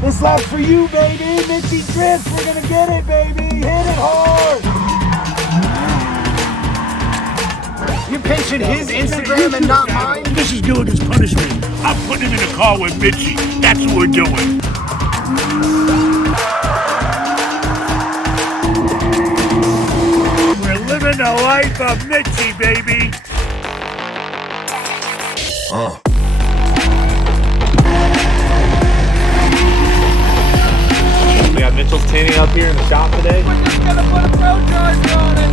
This lap for you, baby. Mitchie Drift, we're gonna get it, baby. Hit it hard. You're pitching his Instagram and not mine? This is Gilligan's punishment. I'm putting him in a car with Mitchie. That's what we're doing. We're living the life of Mitchie, baby. We got Mitchell's tanning up here in the shop today. We're just gonna put a pro charger on it.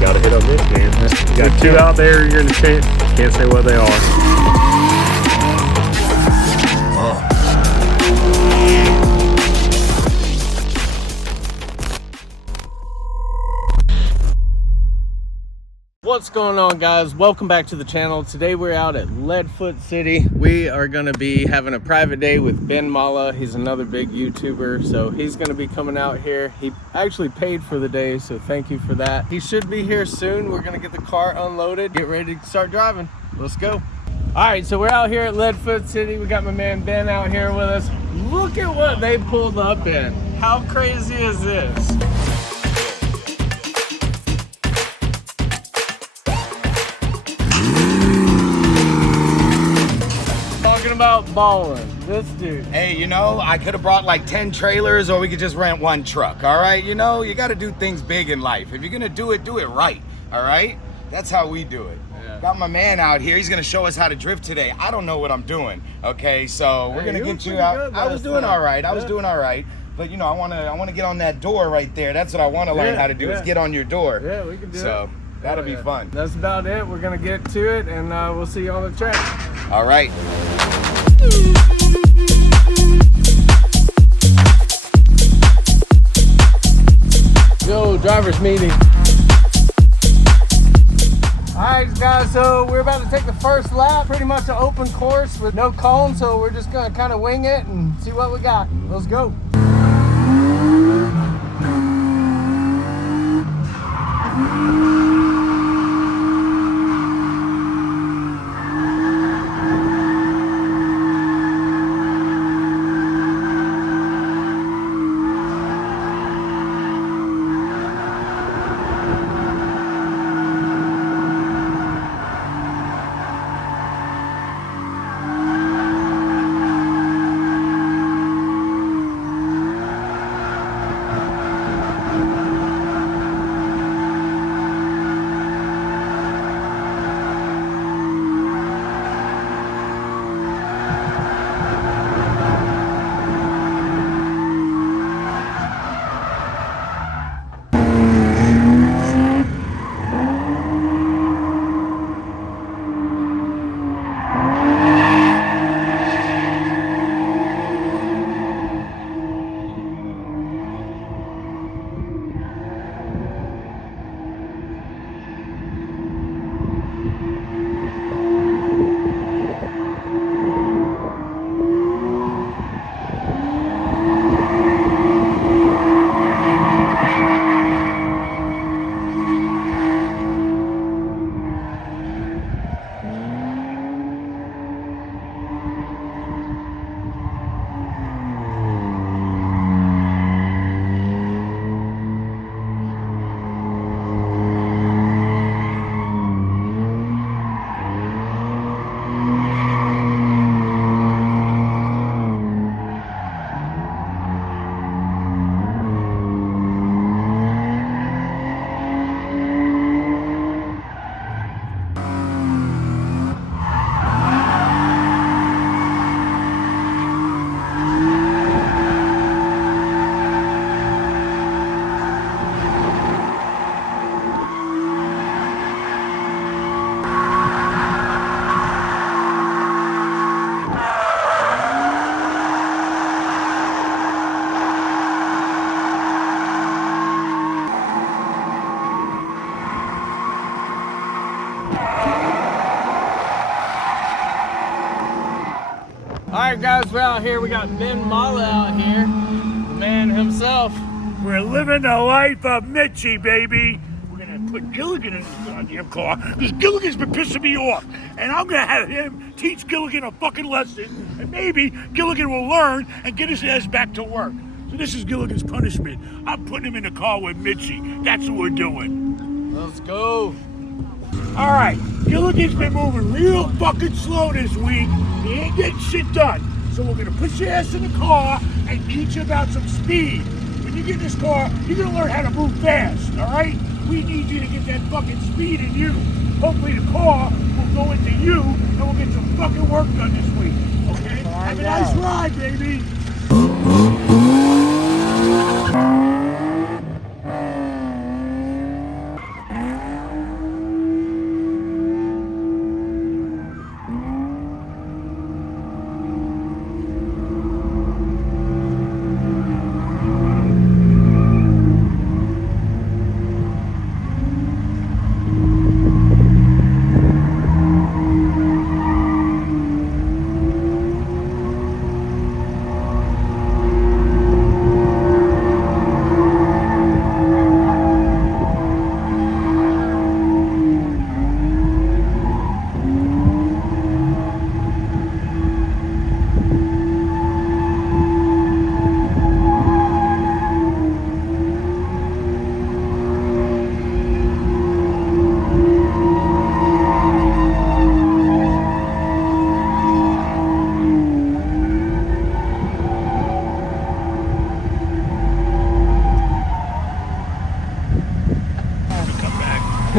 Gotta hit up this, man. You got two out there, you're in the tent. Can't say what they are. What's going on, guys? Welcome back to the channel. Today we're out at LEADFOOT City. We are going to be having a private day with Mallah. He's another big YouTuber, so he's going to be coming out here. He actually paid for the day, so thank you for that. He should be here soon. We're going to get the car unloaded, get ready to start driving. Let's go. All right, so we're out here at LEADFOOT City. We got my man Ben out here with us. Look at what they pulled up in. How crazy is this? About balling, this dude. Hey, you know, I could have brought like 10 trailers, or we could just rent one truck, all right? You know, you got to do things big in life. If you're gonna do it right, all right? That's how we do it. Yeah. Got my man out here. He's gonna show us how to drift today. I don't know what I'm doing, okay? So we're gonna get you out. I was doing all right. I was doing all right. But you know, I wanna get on that door right there. That's what I want to learn how to do, is get on your door. Yeah, we can do it. So that'll be fun. That's about it. We're gonna get to it, and we'll see you on the track. All right. Yo, driver's meeting. All right, guys, so we're about to take the first lap. Pretty much an open course with no cone, so we're just gonna kind of wing it and see what we got. Let's go. Alright guys, we're out here. We got Mallah out here. The man himself. We're living the life of Mitchie, baby. We're gonna put Gilligan in the goddamn car because Gilligan's been pissing me off. and I'm gonna have him teach Gilligan a fucking lesson, and maybe Gilligan will learn and get his ass back to work. So this is Gilligan's punishment. I'm putting him in the car with Mitchie. That's what we're doing. Let's go. All right, Gilligan's been moving real fucking slow this week. He ain't getting shit done. So we're gonna put your ass in the car and teach you about some speed. When you get in this car, you're gonna learn how to move fast, all right? We need you to get that fucking speed in you. Hopefully the car will go into you and we'll get some fucking work done this week, okay? Have a nice ride, baby.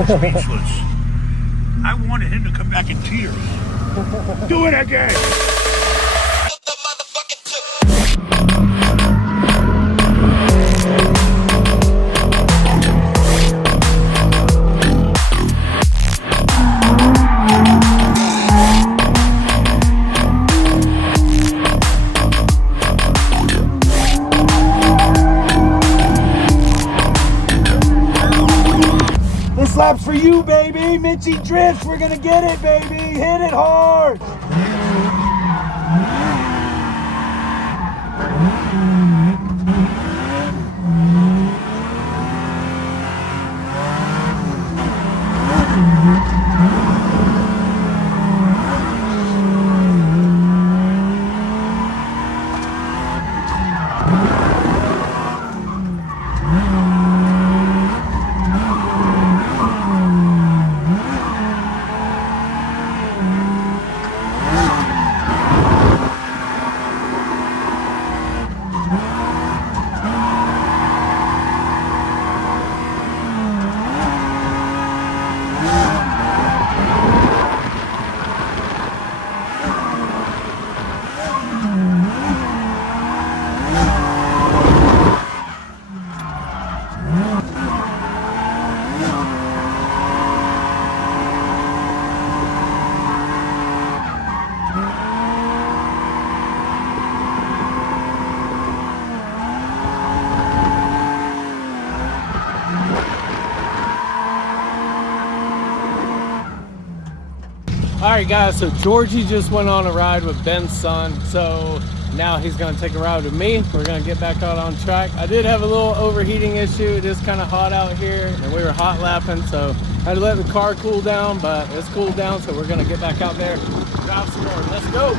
Speechless. I wanted him to come back in tears. Do it again! This lap's for you, baby. Mitchie drifts. We're gonna get it, baby. Hit it hard. Alright guys, so Georgie just went on a ride with Ben's son, so now he's going to take a ride with me. We're going to get back out on track. I did have a little overheating issue. It is kind of hot out here and we were hot lapping, so I had to let the car cool down, but it's cooled down, so we're going to get back out there, drive some more. Let's go!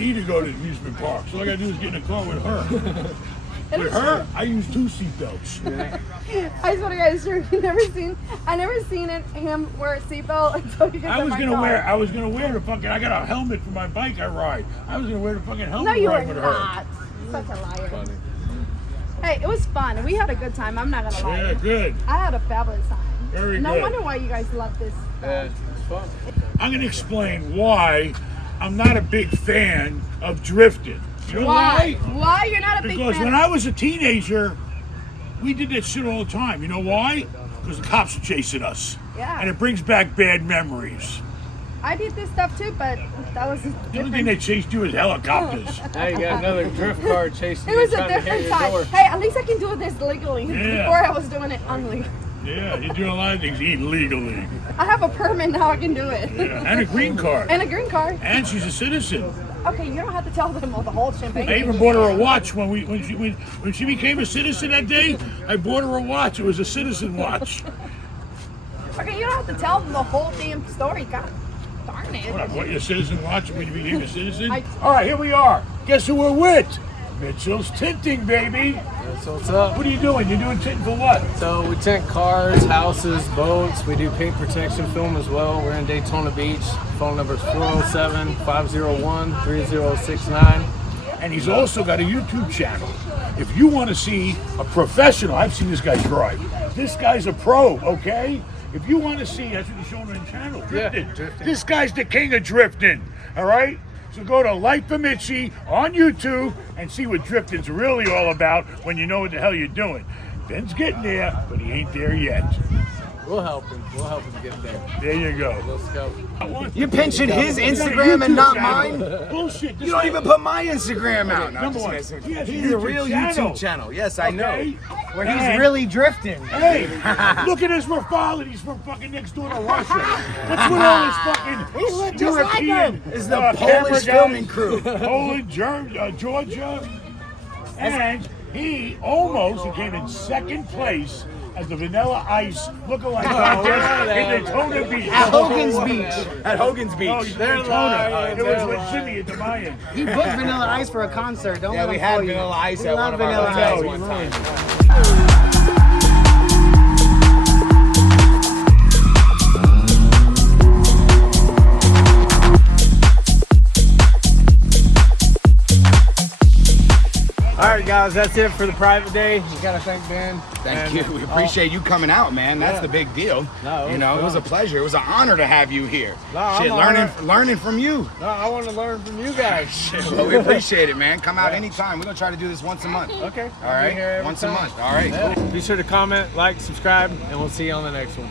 need to go to the amusement park. So all I gotta do is get in a car with her. With her, I use 2 seatbelts. I swear to God, it's true. I never seen him wear a seatbelt until he gets I in was my gonna car. wear. I was gonna wear the fucking. I got a helmet for my bike I ride. I was gonna wear the fucking helmet. No, you ride were with not. her. Such a liar. Funny. Hey, it was fun. We had a good time. I'm not gonna lie. Yeah, good. I had a fabulous time. Very No good. wonder why you guys love this. Yeah, it's fun. I'm gonna explain why I'm not a big fan of drifting. You know Why? Why you're not a big Because fan? when I was a teenager, we did that shit all the time. You know why? Because the cops are chasing us. Yeah. And it brings back bad memories. I did this stuff too, but that was The only thing different. they chased you is helicopters. Now you got another drift car chasing It you, was a trying to hit different your time. door. Hey, at least I can do this legally. Yeah. Before I was doing it unlegally. Yeah, you're doing a lot of things illegally. I have a permit now. I can do it. Yeah, and a green card. And a green card. And she's a citizen. Okay, you don't have to tell them all the whole champagne. I even bought her a watch when she became a citizen that day. I bought her a watch. It was a citizen watch. Okay, you don't have to tell them the whole damn story. God darn it. What, I bought you a citizen watch when you became a citizen? I- All right, here we are. Guess who we're with? Mitchell's Tinting, baby. So what's up? What are you doing? You're doing tinting for what? So we tint cars, houses, boats. We do paint protection film as well. We're in Daytona Beach. Phone number is 407-501-3069. And he's also got a YouTube channel. If you want to see a professional, I've seen this guy drive. This guy's a pro, okay? If you want to see, that's what he's showing on the channel, drifting. Yeah, drifting. This guy's the king of drifting, all right? So go to Life for Mitchie on YouTube and see what drifting's really all about when you know what the hell you're doing. Ben's getting there, but he ain't there yet. We'll help him. We'll help him get there. There you go. Let's go. You're pinching his Instagram and not mine? Bullshit. This You don't guy- even put my Instagram out. No, I'm Number just one, messing. he has a He's a YouTube real channel. YouTube channel. Yes, I know. Okay? Where he's And- really drifting. Hey, look at his profile. He's from fucking next door to Russia. What's with all this fucking just like European? him. It's the camera Polish guys? filming crew. Poland, Georgia, and he came in second place as the Vanilla Ice lookalike contest in Daytona Beach. At Hogan's Beach. At Hogan's No, Beach. he's They're Daytona. lying, It they're was with lying. Jimmy at the Mayan. He booked Vanilla Ice for a concert. Don't Yeah, let we him had fool you. Vanilla Ice We at love one of our Vanilla hotels Ice. one time. All right, guys, that's it for the private day. You gotta thank Ben. Thank you. We appreciate you coming out, man. That's Yeah. the big deal. No, it You know, was it was a fun. pleasure. It was an honor to have you here. No, I'm Shit, honored. learning from you. No, I want to learn from you guys. Well, we appreciate it, man. Come out anytime. We're gonna try to do this once a month. Okay. All I'll be right. here every Once time. a month. All right. Yeah. Cool. Be sure to comment, like, subscribe, and we'll see you on the next one.